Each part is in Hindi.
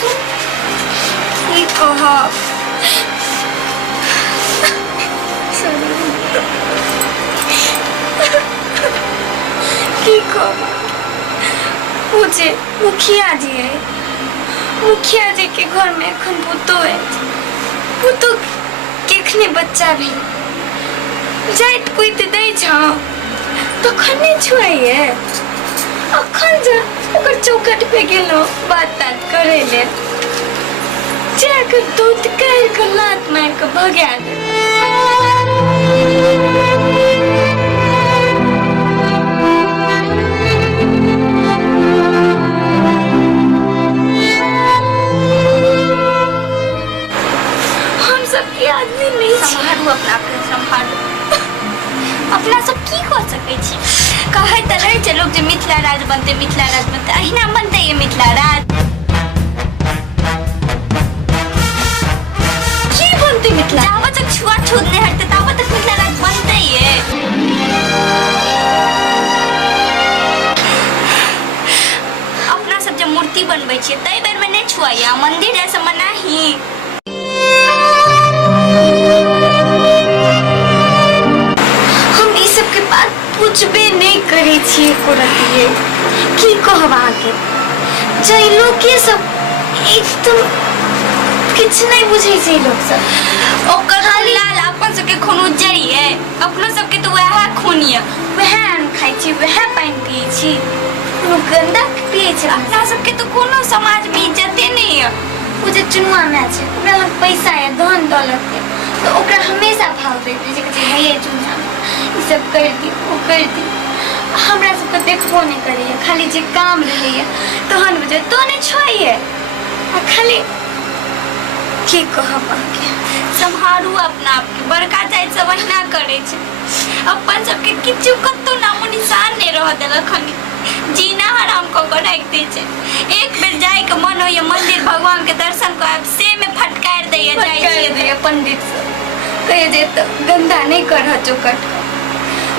सुन की कह की कह मुझे मुखिया जी है, मुखिया जी के घर में एखन पुतो है, पुतो केखने बच्चा भी जाइत कोई दे छा तखन नहीं छुआइए अखन जा ओकर चौकट पे गेलो बात करे ले जाकर दूध कर के लात मार के भगा दे। हम सबके आदमी नहीं संभालू अपना के संभालू अपना सब की कर सकै छी कहे त रहे छै लोग जे मिथिला राज बनते अहिना बनते ये मिथिला राज की बनते मिथिला जाबत तक छुआछूत नहीं हटते ताबत तक मिथिला राज बनते ये। अपना सब जब मूर्ति बनबै छियै तै बेर में नहीं छुआइया मंदिर जैसे मनाही कुछबे नहीं करे छी करतिए की कहबा के जई लोग के सब एकदम किछ नहीं बुझे छै लोग सब ओकर लाल अपन सबके खून उजरिए अपनो सबके तो वह खून ये वह अन्न खाइ छी वह पानी पिए छी कोनो गंदा पिए छी अपना सबके तो कोनो समाज में इज्जते नहीं है। वो जे चुनुआ में छै ओकरा लग पैसा है धन दौलत है तो ओकरा हमेशा भाव देते जे कहै है ये चुनुआ ई सब कर दी वो कर दी हमरा सबके देखबो नहीं करिए खाली जे काम रहैए तहन बुझे तो नहीं छोइए आ खाली की कहब के संभालू अपना आपके बड़का जाइत सब अहिना करे छै अपन सबके किछु कतो नामो निशान नहीं रह देलक हन जीना हराम को राख दे छै एक बेर जाय के मन होय मंदिर भगवान के दर्शन करब से में फटकार दैए जाय छै पंडित सब कहे जे तो गंदा नहीं कर चौकट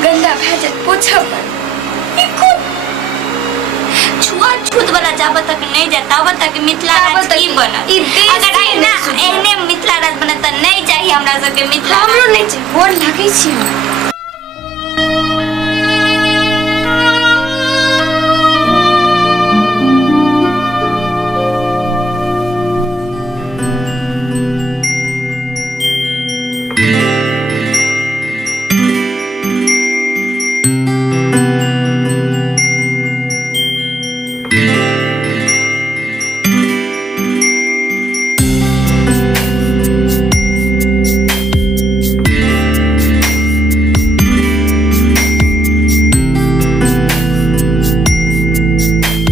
गंदा भे पोछब छुआछूत वाला जाबत तक नहीं जाए ताबत तक मिथिला राज की बनत अगर एहने मिथिला राज बनत त नहीं चाहिए हमरा सबके मिथिला हमरो नहीं चाहिए गोर लागे छी